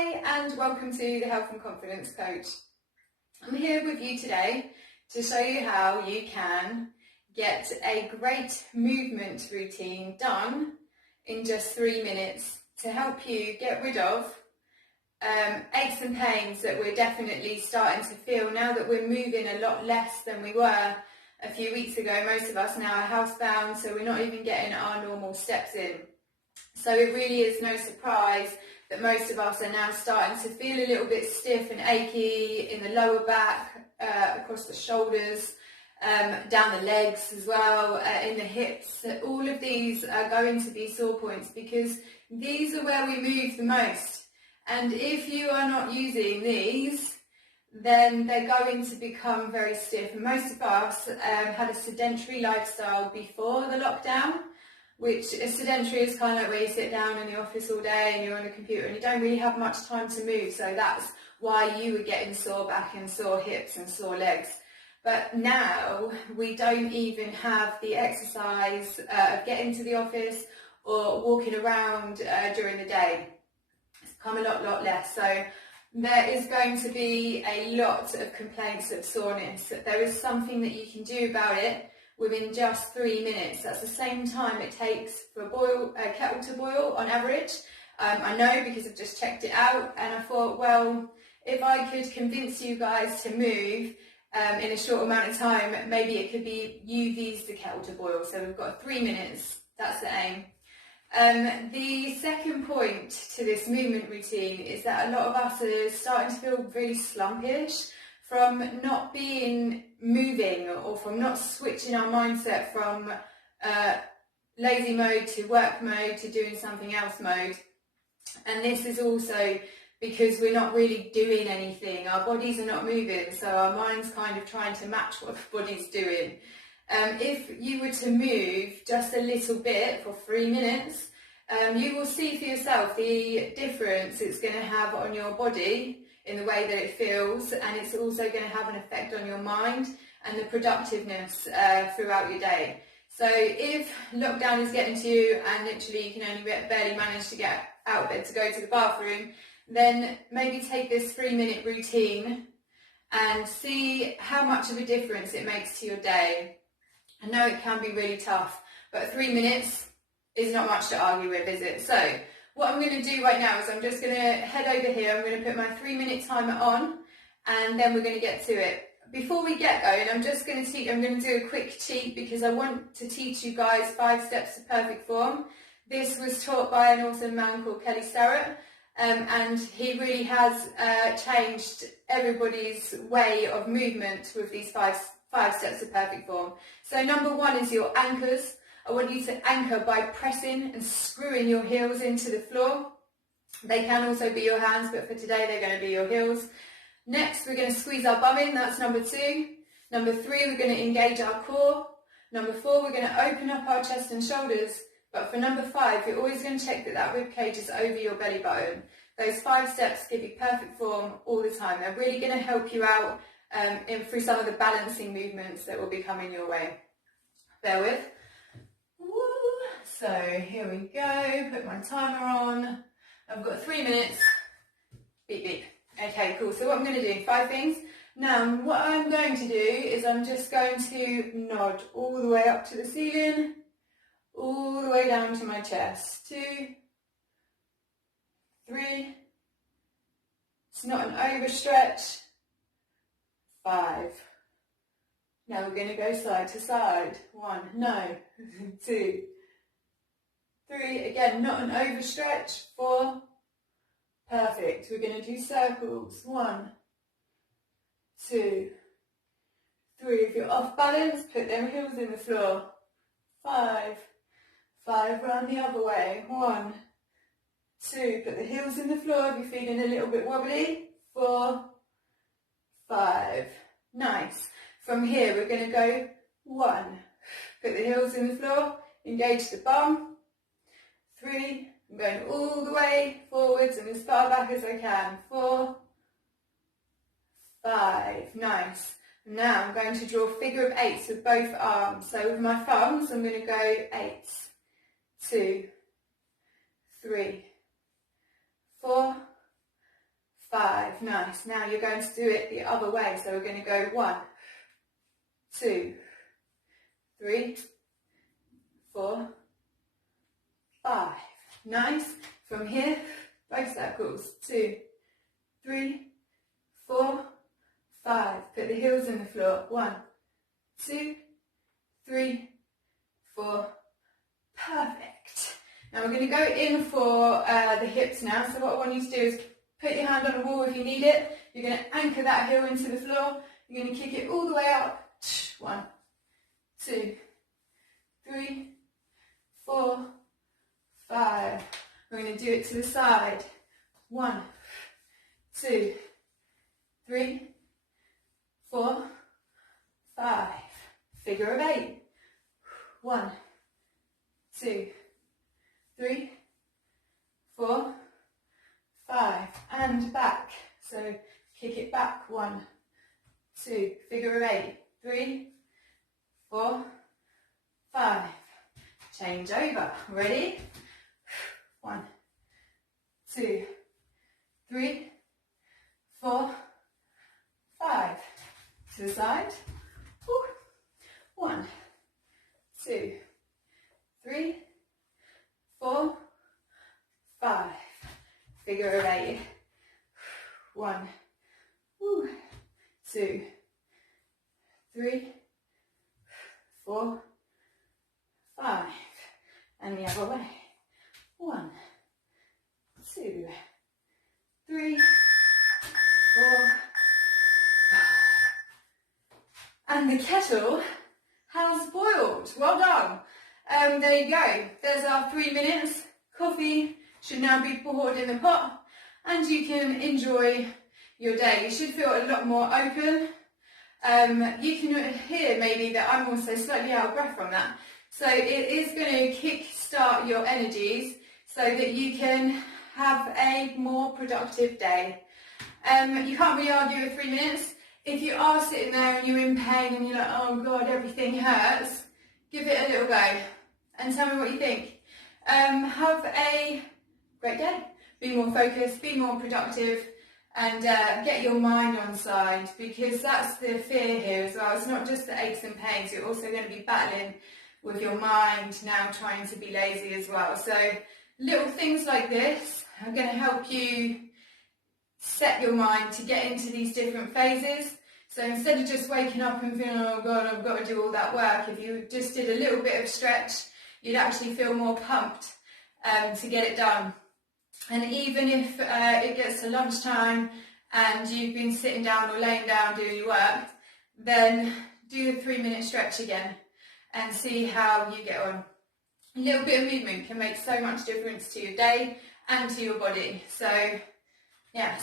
Hi and welcome to the Health and Confidence Coach. I'm here with you today to show you how you can get a great movement routine done in just 3 minutes to help you get rid of aches and pains that we're definitely starting to feel now that we're moving a lot less than we were a few weeks ago. Most of us now are housebound, so we're not even getting our normal steps in. So it really is no surprise that most of us are now starting to feel a little bit stiff and achy in the lower back, across the shoulders, down the legs as well, in the hips. All of these are going to be sore points because these are where we move the most. And if you are not using these, then they're going to become very stiff. And most of us had a sedentary lifestyle before the lockdown, which is sedentary is kind of like where you sit down in the office all day and you're on a computer and you don't really have much time to move. So that's why you were getting sore back and sore hips and sore legs. But now we don't even have the exercise of getting to the office or walking around during the day. It's become a lot less. So there is going to be a lot of complaints of soreness. There is something that you can do about it within just 3 minutes. That's the same time it takes for a kettle to boil on average. I know because I've just checked it out, and I thought, well, if I could convince you guys to move in a short amount of time, maybe it could be UV's the kettle to boil. So we've got 3 minutes, that's the aim. The second point to this movement routine is that a lot of us are starting to feel really slumpish from not being moving or from not switching our mindset from lazy mode to work mode to doing something else mode. And this is also because we're not really doing anything. Our bodies are not moving, so our mind's kind of trying to match what the body's doing. If you were to move just a little bit for 3 minutes, you will see for yourself the difference it's going to have on your body in the way that it feels, and it's also going to have an effect on your mind and the productiveness throughout your day. So if lockdown is getting to you and literally you can only barely manage to get out of bed to go to the bathroom, then maybe take this 3 minute routine and see how much of a difference it makes to your day. I know it can be really tough, but 3 minutes is not much to argue with, is it? So what I'm going to do right now is I'm just going to head over here. I'm going to put my 3 minute timer on, and then we're going to get to it. Before we get going, I'm going to do a quick cheat because I want to teach you guys 5 steps to perfect form. This was taught by an awesome man called Kelly Starrett, and he really has changed everybody's way of movement with these five steps to perfect form. So number 1 is your anchors. I want you to anchor by pressing and screwing your heels into the floor. They can also be your hands, but for today they're going to be your heels. Next, we're going to squeeze our bum in. That's number 2. Number 3, we're going to engage our core. Number 4, we're going to open up our chest and shoulders. But for number 5, you're always going to check that rib cage is over your belly button. Those 5 steps give you perfect form all the time. They're really going to help you out through some of the balancing movements that will be coming your way. Bear with. So here we go, put my timer on. I've got 3 minutes. Beep, beep. Okay, cool. So what I'm going to do, 5 things. Now, what I'm going to do is I'm just going to nod all the way up to the ceiling, all the way down to my chest. 2, 3. It's not an overstretch. 5. Now we're going to go side to side. 1, no. 2, 3, again, not an overstretch. 4, perfect. We're going to do circles. 1, 2, 3. If you're off balance, put them heels in the floor. 5, round the other way. 1, 2, put the heels in the floor if you're feeling a little bit wobbly. 4, 5, nice. From here, we're going to go 1, put the heels in the floor, engage the bum. 3, I'm going all the way forwards and as far back as I can. 4, 5, nice. Now I'm going to draw a figure of 8s with both arms. So with my thumbs, I'm going to go 8, 2, 3, 4, Nice. Now you're going to do it the other way. So we're going to go 1, 2, 3, 4, 5. Nice. From here, both circles. 2, 3, 4, 5. Put the heels in the floor. 1, 2, 3, 4. Perfect. Now we're going to go in for the hips now. So what I want you to do is put your hand on the wall if you need it. You're going to anchor that heel into the floor. You're going to kick it all the way up. 1, 2, 3, 4, 5. We're going to do it to the side. 1, 2, 3, 4, 5. Figure of 8. 1, 2, 3, 4, 5. And back. So kick it back. 1, 2. Figure of 8. 3, 4, 5. Change over. Ready? 1, 2, 3, 4, 5. To the side. 1, 2, 3, 4, 5. Figure of 8. 1, 2, 3, 4, 5. And the other way. 1, 2, 3, 4, 5. And the kettle has boiled. Well done. There you go. There's our 3 minutes. Coffee should now be poured in the pot and you can enjoy your day. You should feel a lot more open. You can hear maybe that I'm also slightly out of breath from that. So it is going to kick-start your energies so that you can have a more productive day. You can't really argue with 3 minutes. If you are sitting there and you're in pain and you're like, oh God, everything hurts, give it a little go and tell me what you think. Have a great day. Be more focused, be more productive, and get your mind on side, because that's the fear here as well. It's not just the aches and pains, you're also going to be battling with your mind now trying to be lazy as well. So little things like this are going to help you set your mind to get into these different phases. So instead of just waking up and feeling, oh God, I've got to do all that work, if you just did a little bit of stretch, you'd actually feel more pumped to get it done. And even if it gets to lunchtime and you've been sitting down or laying down doing your work, then do the 3 minute stretch again and see how you get on. A little bit of movement can make so much difference to your day and to your body. So yeah.